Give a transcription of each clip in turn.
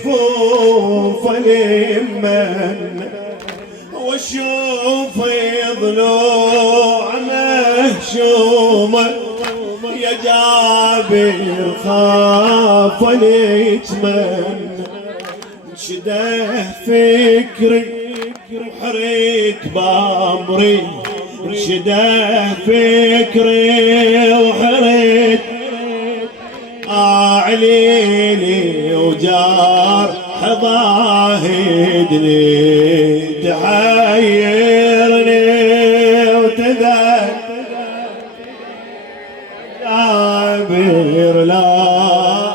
بجفوف اليمن واشوف ضلوع مهشومه يا جابر خاف اليتمن انشده فكري وحريت بامري انشده فكري وحريت عليلي وجار ضاهدني تحيرني جابر لا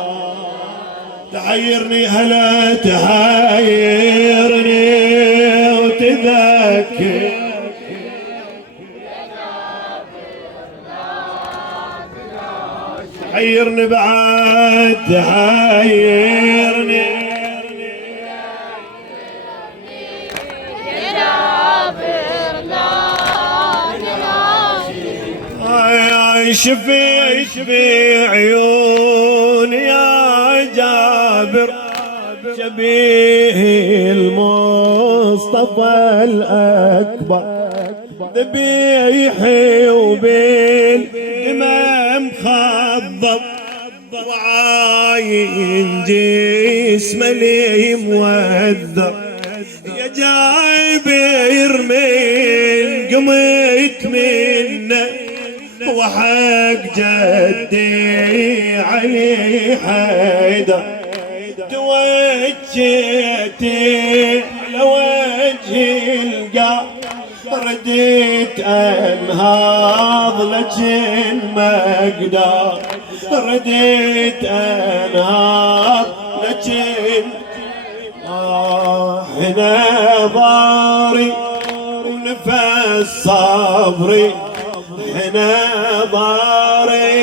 تحيرني هلا تحيرني وتذكر تحيرني بعد تحيرني شفي عيوني يا جابر شبيه المصطفى الأكبر ذبيحي وبالإمام خضب وعاين جسمه لي موذر يا جابر من قمت منه وحق جدي علي حيدر توجهتي لوجه القاع رديت انهاض لجن مقدار رديت انهاض لجن هنا ضاري ونفس صبري هنا ضاري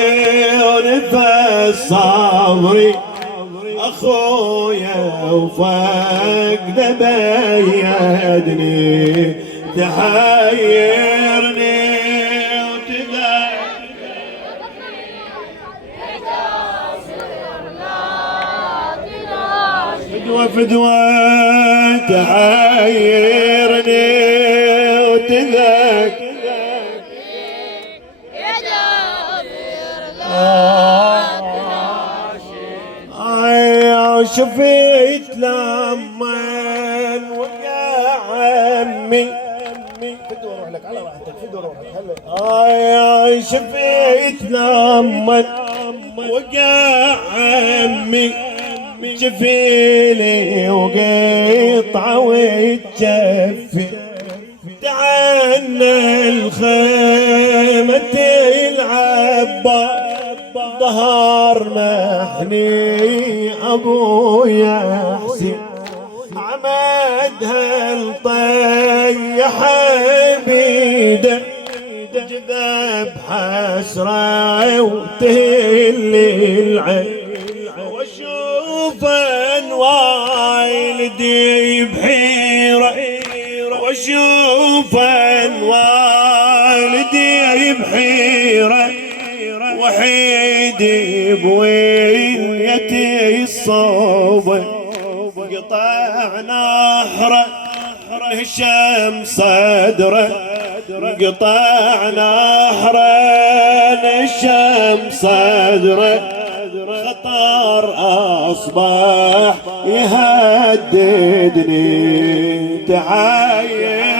ونفس صبري اخويا وفقد بيدني تحيرني فدوة فدوة تحيرني وتذكر شفيت لمن وقع عمي فدوا روح لك على راحتك فدوا روحك هلا شفيت لمن وقع عمي جفيلي وقطعه وتجفي تعنا الخيمة العبا ظهر محني ابويا حسين عمدها الطيح بيده جذب حسره وتهل العين واشوف والدي بحيره واشوف والدي بحيره وحيدي بويليتي الصوبة قطع نحره هشام صدره قطع نحره هشام صدره خطر أصبح يهددني تعاير